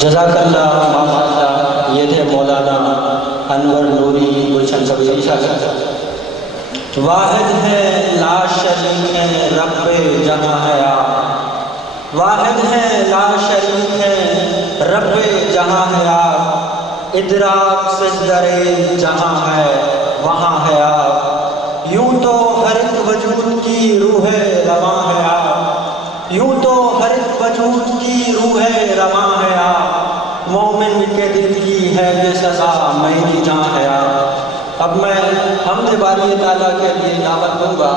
जज़ाकल्लाह माशाअल्लाह। ये थे मौलाना अनवर नूरी गुलशन कबीर साहब। वाहिद है ला शरीक है रब्बे जहाँ है आप, वाहिद है ला शरीक है रब्बे जहाँ है आप, इदराक सिजदरे जहाँ है वहाँ है आप। यूँ तो हर एक वजूद की रूह रवां है आप, यूँ तो हर एक वजूद की रूह रवां है आप। मोमिन के दिल की है ये सज़ा मेरी जहाँ है आप। अब मैं हमदे बारी ताला के लिए दावत दूंगा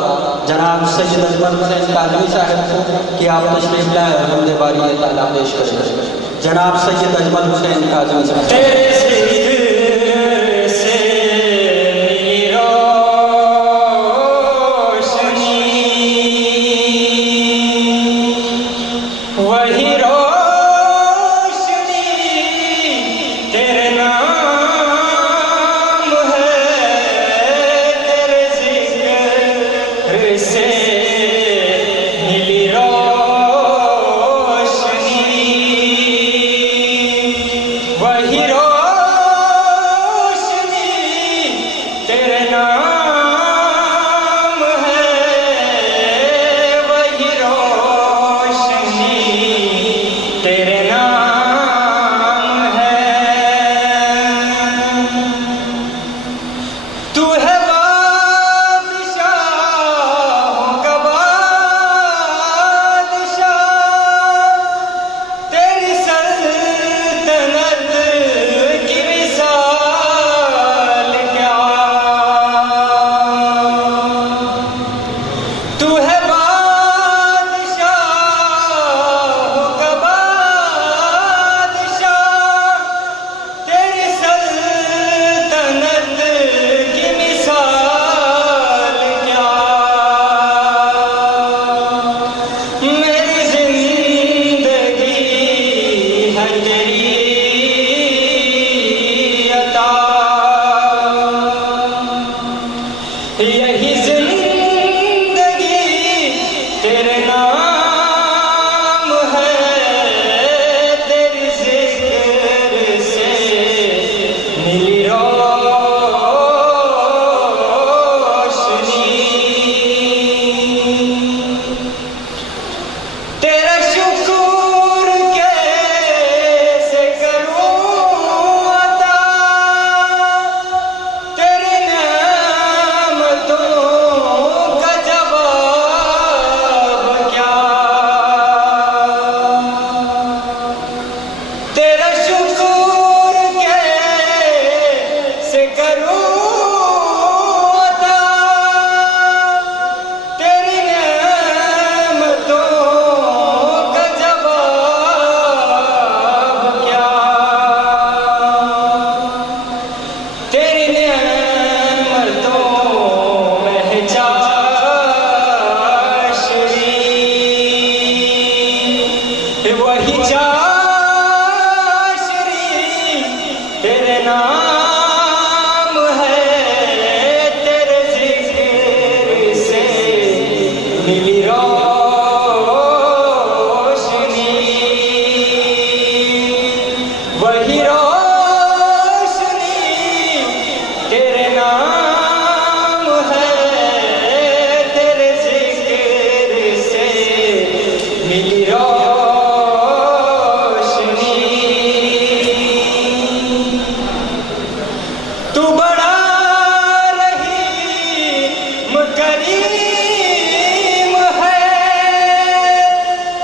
जनाब सैयद अजमल हुसैन कादरी साहब को कि आप तशरीफ लाएं और हमदे बारी ताला पेश करें। जनाब सैयद अजमल हुसैन कादरी साहब।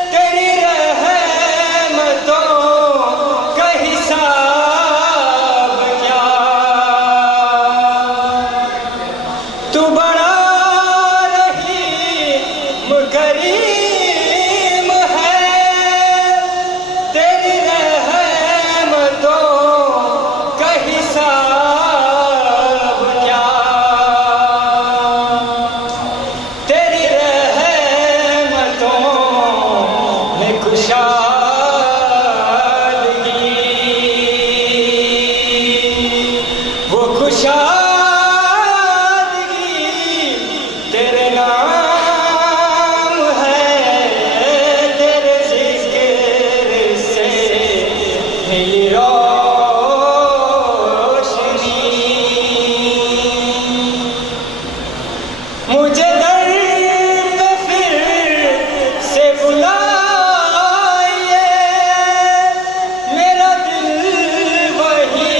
तेरी रहमतों का हिसाब मिली रोशनी। मुझे दर पे फिर से बुलाइए, मेरा दिल वही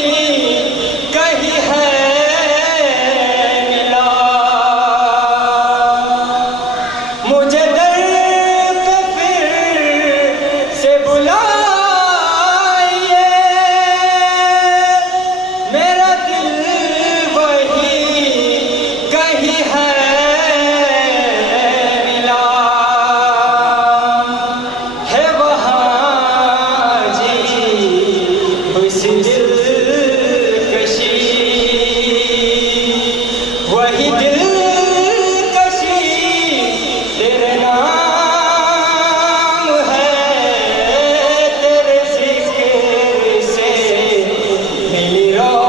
कहीं है मिला। मुझे दर पे फिर से बुलाइए, मेरा दिल वही कहीं है मिला। है वहाँ जी उस दिलकशी, वही दिलकशी तेरे नाम है, तेरे जिक्र से मिली रोशनी।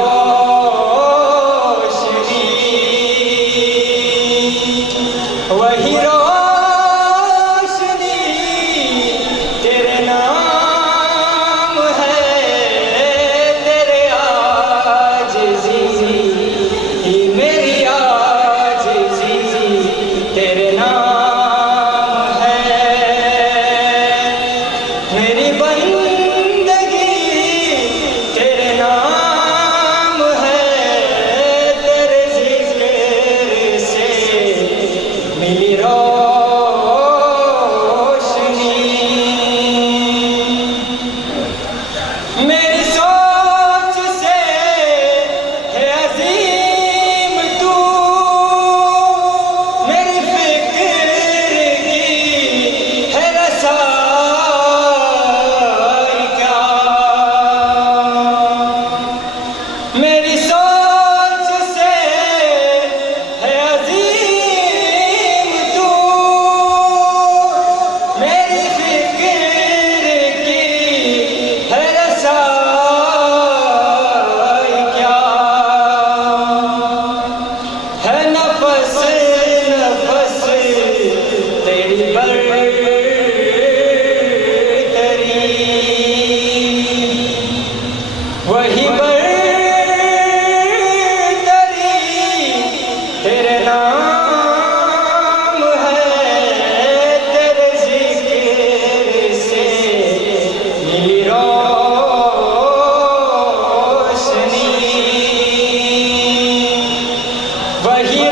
वही रोशनी तेरे नाम है, तेरे आजिज़ी मेरी आजिज़ी तेरे नाम है। मेरी बंदगी तेरे नाम है, तेरे जिक्र से मिली रोशनी। मेरी सोच से है अजीम तू, मेरी फिक्र की है रसाई क्या। मेरी सोच से है अजीम तू, मेरी फिक्र की है रसाई क्या। है नफस नफस तेरी बरतरी, वही बरतरी तेरे नाम है, तेरे जिक्र से मिली रोशनी। वही